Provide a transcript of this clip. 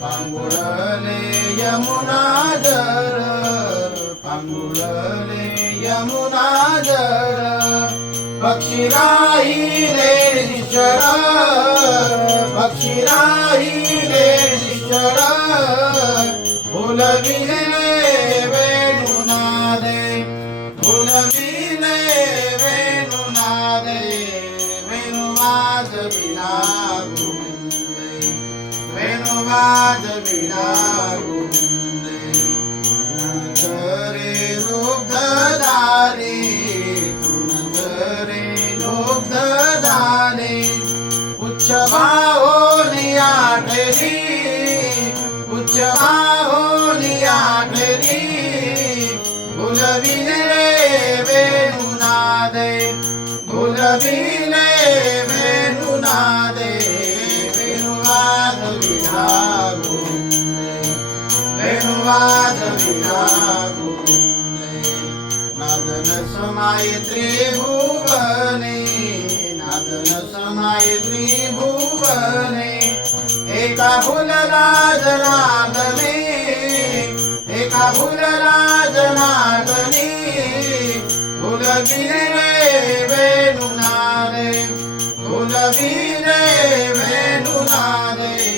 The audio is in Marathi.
पांगुळले यमुनाधर, पांगुळले यमुनाधर, पक्षी राहिले निश्चर, पक्षी राहिले निश्चर, फुलविले वेणुनादे, फुलविले वेणुनादे, वेणुवाजविला गोविंदे, वेणुवाजविला गोविंदे, नंतरे रुग्धधारी, लुब्धधारी, उच्च बाहुली आठरी, उच्च बाहुली आठरी, फुलविले वेणुनादे, फुलविले वेणुनादे, वेणुवाजविला गोविंदे, वेणुवाजविला गोविंदे, नादन समाये त्रिभुवने, नादन समाये त्रिभुवने, एका फुलला जनार्दने, एका फुलला जनार्दने, फुलविले वेणुनादे, फुलविले वेणुनादे,